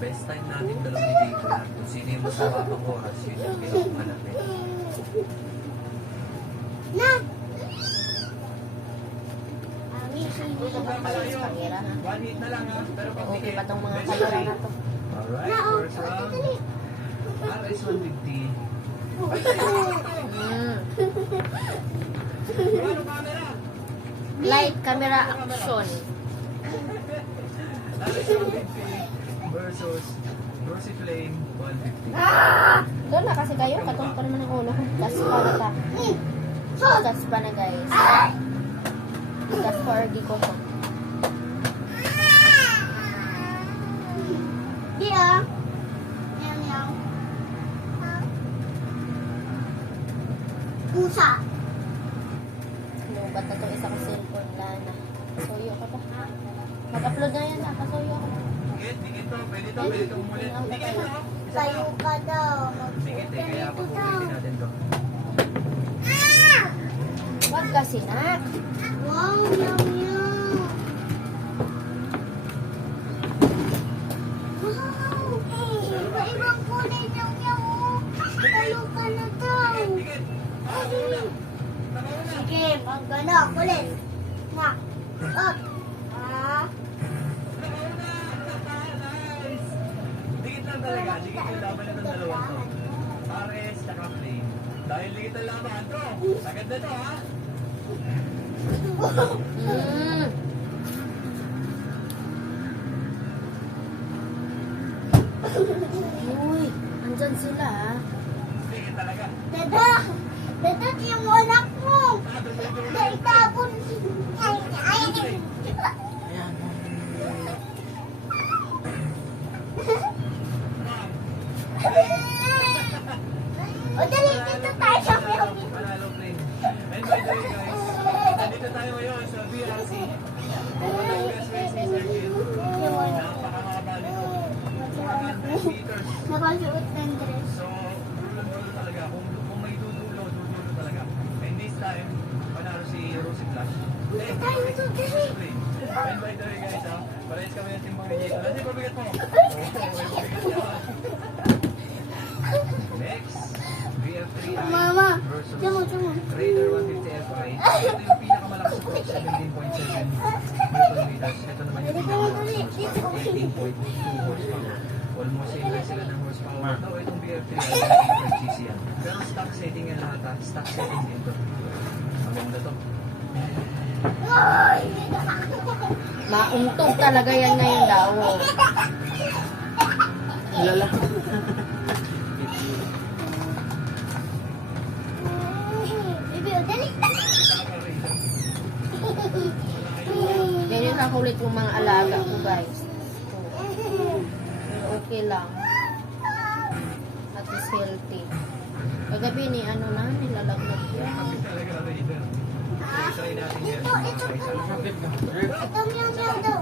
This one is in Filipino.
best time natin dalawa ni Dave lang. Kung sino yung mas mababang oras, yun yung kinukuha natin. Na! Malayo. Kamera ha. 1 hit na lang ha. Pero pag Okay pa tong mga best kamera three. na to. Alright, first round. RS-150. Ano camera? Light camera action. RS-150 versus Rosy Flame 150. Doon na kasi kayo. Katong pa naman ang ulo ko. Gas pa na ta. Gas pa na guys. Gas pa or di ko to. Di ah. Yan yan. Pusa. Lubat na itong isang cellphone na. Kasuyo ka pa. Mag-upload na yan. Kasuyo ka. Dikit to. Pwede to umulit. Dikit to. Sayo ka daw. Dikit eh, kaya pag-ulitin natin to. Huwag kasi nak. Wow, yum yum. Wow. Iba-ibang kulay ng yum. Sayo ka na daw. Dikit. Tama na. Sige, magana. Kulit. Na. Up. Ah. Nice. Dikit lang talaga. Dikit yung laban na ng dalawang to. RS tsaka Flame. Dahil dikit ang laban to. Sagad na to ha. Uy, andyan sila ha. Dikit talaga. Dada. Dada, yung anak mo. Naitapon. Ay, ay, ay. O, dali, dito tayo sa film. Panalo Flame. And by the way guys, nandito tayo ngayon sa BRC. Batangas Racing Circuit. Napakahaba nito. 400 meters. Nakasuot ng dress. So, dulo talaga. Kung may dudulo talaga. And this time, panalo si Rosy Flash. Tayo ito, dali. And by the way guys ha, parehas kami ng timbang ni Jake. Nandiyan pabigat mo. Next, BF3I Mama, versus tamo, tamo. Raider 150 FI. Ito yung pinakamalakas sa torque, 17.7 Newton meters. Ito naman yung pinakamalakas sa horsepower, 18.2 horsepower. Almost same lang sila ng horsepower. Ito, itong BF3I, 8.cc yan. Pero stock setting yan lahat ha. Stock setting din to. Maganda to. Mauntog talaga yan ngayon daw. Lala. Bibi, o, dali. Ganyan kakulit yung mga alaga ko guys. Okay lang. At least healthy. Kagabi ni ano na, nilalagnat yan. Kami talaga Raider. Try natin yan. Ito, ito, ito. Ito, meow, meow daw.